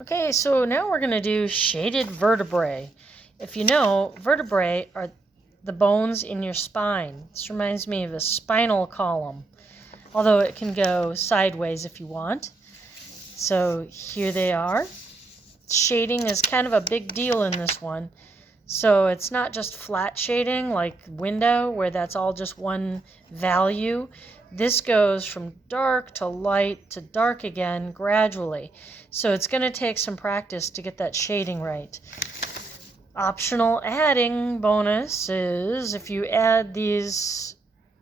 Okay, so now we're going to do shaded vertebrae. If you know, vertebrae are the bones in your spine. This reminds me of a spinal column, although it can go sideways if you want. So here they are. Shading is kind of a big deal in this one. So it's not just flat shading like window where that's all just one value. This goes from dark to light to dark again gradually. So it's going to take some practice to get that shading right. Optional adding bonus is if you add these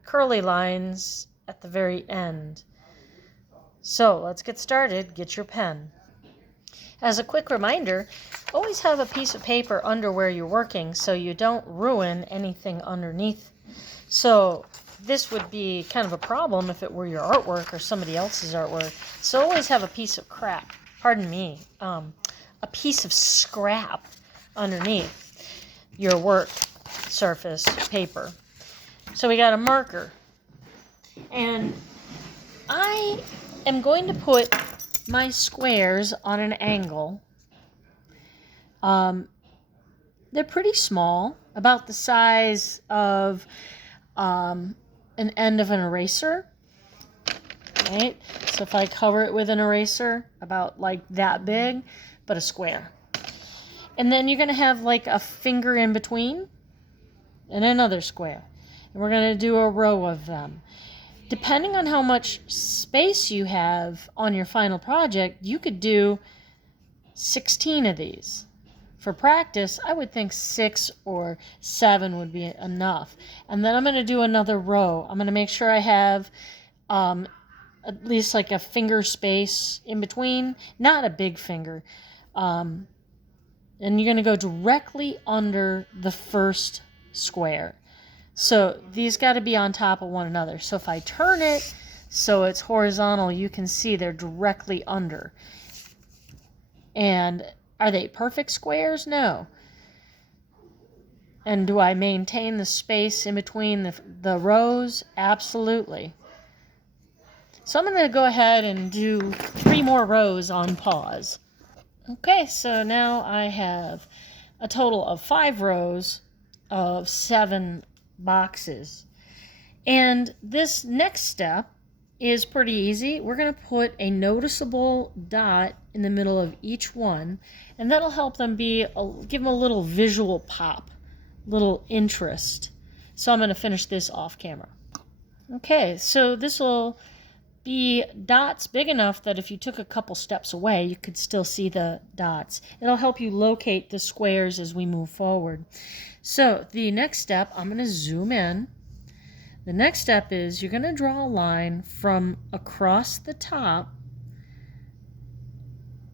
curly lines at the very end. So let's get started. Get your pen. As a quick reminder, always have a piece of paper under where you're working so you don't ruin anything underneath. So this would be kind of a problem if it were your artwork or somebody else's artwork. So always have a piece of crap, a piece of scrap underneath your work surface paper. So we got a marker. And I am going to put my squares on an angle. They're pretty small, about the size of an end of an eraser. Right? So if I cover it with an eraser, about like that big, but a square. And then you're going to have like a finger in between and another square. And we're going to do a row of them. Depending on how much space you have on your final project, you could do 16 of these. For practice, I would think 6 or 7 would be enough. And then I'm going to do another row. I'm going to make sure I have at least like a finger space in between, not a big finger. And you're going to go directly under the first square. So these got to be on top of one another. So if I turn it so it's horizontal, you can see they're directly under. And are they perfect squares? No. And do I maintain the space in between the rows? Absolutely. So I'm going to go ahead and do 3 more rows on pause. Okay, so now I have a total of 5 rows of 7 boxes. And this next step is pretty easy. We're going to put a noticeable dot in the middle of each one, and that'll help them give them a little visual pop, little interest. So I'm going to finish this off camera. Okay, so this will be dots big enough that if you took a couple steps away, you could still see the dots. It'll help you locate the squares as we move forward. So the next step, I'm going to zoom in. The next step is you're going to draw a line from across the top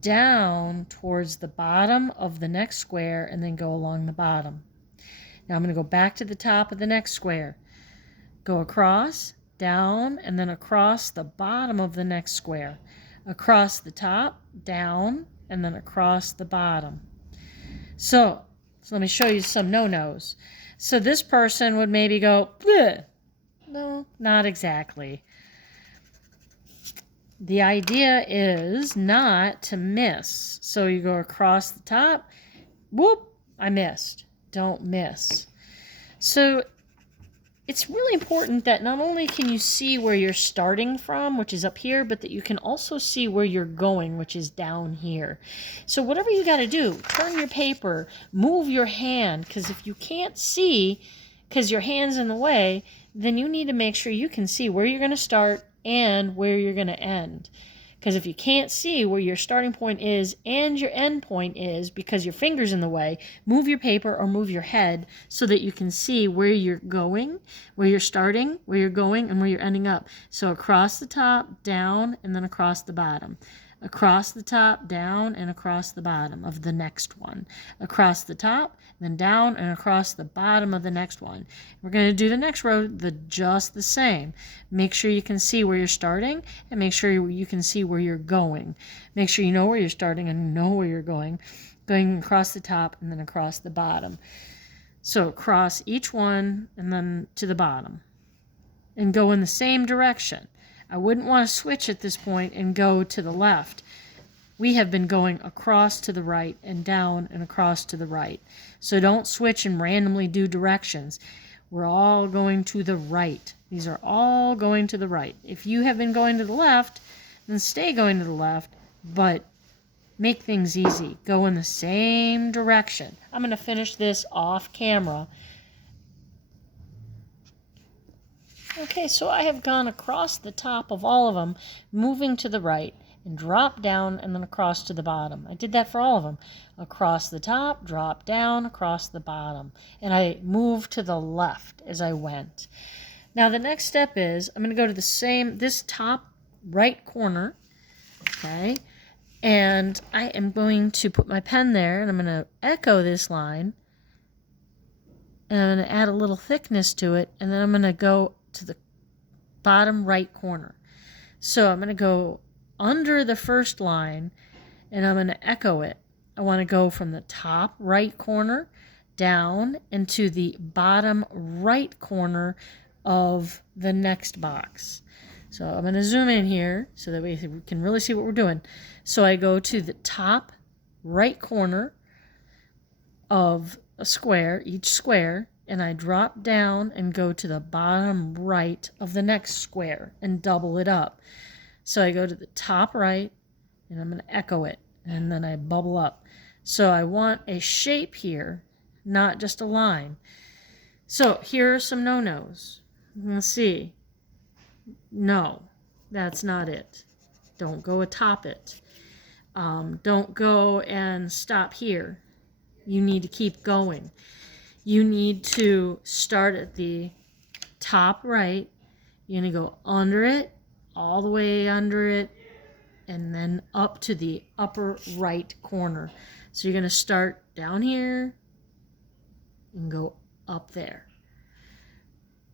down towards the bottom of the next square and then go along the bottom. Now I'm going to go back to the top of the next square. Go across, down, and then across the bottom of the next square. Across the top, down, and then across the bottom. So let me show you some no-nos. So this person would maybe go, bleh. No, not exactly. The idea is not to miss. So you go across the top, whoop, I missed. Don't miss. So it's really important that not only can you see where you're starting from, which is up here, but that you can also see where you're going, which is down here. So whatever you got to do, turn your paper, move your hand, because if you can't see, because your hand's in the way, then you need to make sure you can see where you're going to start and where you're going to end. Because if you can't see where your starting point is and your end point is because your finger's in the way, move your paper or move your head so that you can see where you're going, where you're starting, where you're going, and where you're ending up. So across the top, down, and then across the bottom. Across the top, down, and across the bottom of the next one. Across the top, then down, and across the bottom of the next one. We're going to do the next row just the same. Make sure you can see where you're starting, and make sure you can see where you're going. Make sure you know where you're starting and know where you're going. Going across the top and then across the bottom. So across each one and then to the bottom. And go in the same direction. I wouldn't want to switch at this point and go to the left. we have been going across to the right and down and across to the right. So don't switch and randomly do directions. We're all going to the right. These are all going to the right. If you have been going to the left, then stay going to the left, but make things easy. Go in the same direction. I'm going to finish this off camera. Okay, so I have gone across the top of all of them, moving to the right, and drop down and then across to the bottom. I did that for all of them. Across the top, drop down, across the bottom. And I moved to the left as I went. Now the next step is I'm going to go to this top right corner. Okay. And I am going to put my pen there and I'm going to echo this line. And I'm going to add a little thickness to it. And then I'm going to go to the bottom right corner. So I'm going to go under the first line and I'm going to echo it. I want to go from the top right corner down into the bottom right corner of the next box. So I'm going to zoom in here so that we can really see what we're doing. So I go to the top right corner of a square, each square, and I drop down and go to the bottom right of the next square and double it up. So I go to the top right, and I'm going to echo it, and then I bubble up. So I want a shape here, not just a line. So here are some no-nos. Let's see. No, that's not it. Don't go atop it. Don't go and stop here. You need to keep going. You need to start at the top right. You're going to go under it, all the way under it, and then up to the upper right corner. So you're going to start down here and go up there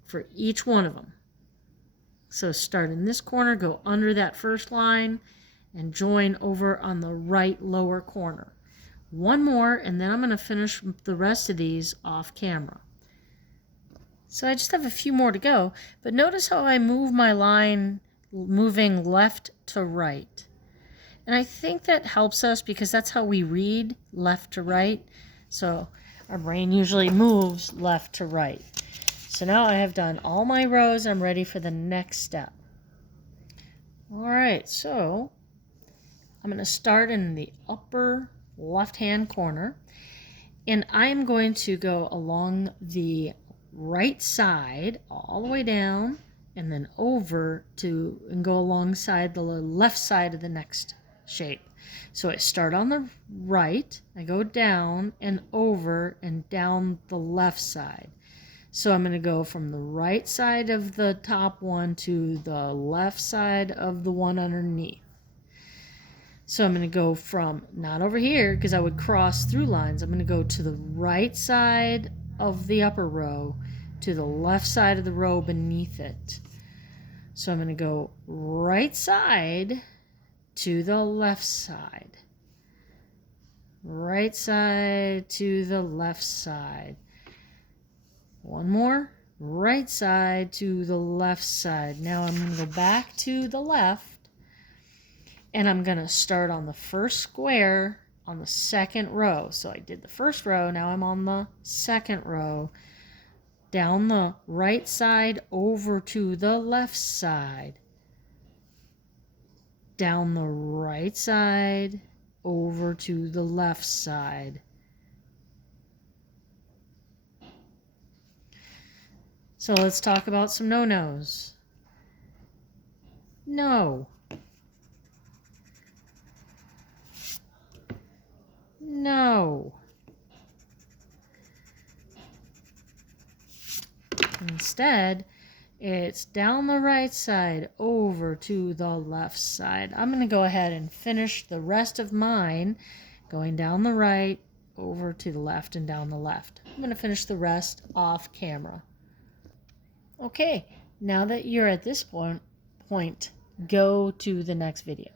for each one of them. So start in this corner, go under that first line, and join over on the right lower corner. One more, and then I'm going to finish the rest of these off camera. So I just have a few more to go, but notice how I move my line moving left to right. And I think that helps us because that's how we read, left to right. So our brain usually moves left to right. So now I have done all my rows. I'm ready for the next step. All right, so I'm going to start in the upper left-hand corner. And I'm going to go along the right side all the way down and then over to and go alongside the left side of the next shape. So I start on the right, I go down and over and down the left side. So I'm going to go from the right side of the top one to the left side of the one underneath. So I'm going to go from, not over here because I would cross through lines, I'm going to go to the right side of the upper row to the left side of the row beneath it. So I'm going to go right side to the left side. Right side to the left side. One more. Right side to the left side. Now I'm going to go back to the left. And I'm going to start on the first square on the second row. So I did the first row. Now I'm on the second row. Down the right side over to the left side. Down the right side over to the left side. So let's talk about some no-nos. No. No. Instead, it's down the right side over to the left side. I'm going to go ahead and finish the rest of mine going down the right, over to the left, and down the left. I'm going to finish the rest off camera. Okay, now that you're at this point, go to the next video.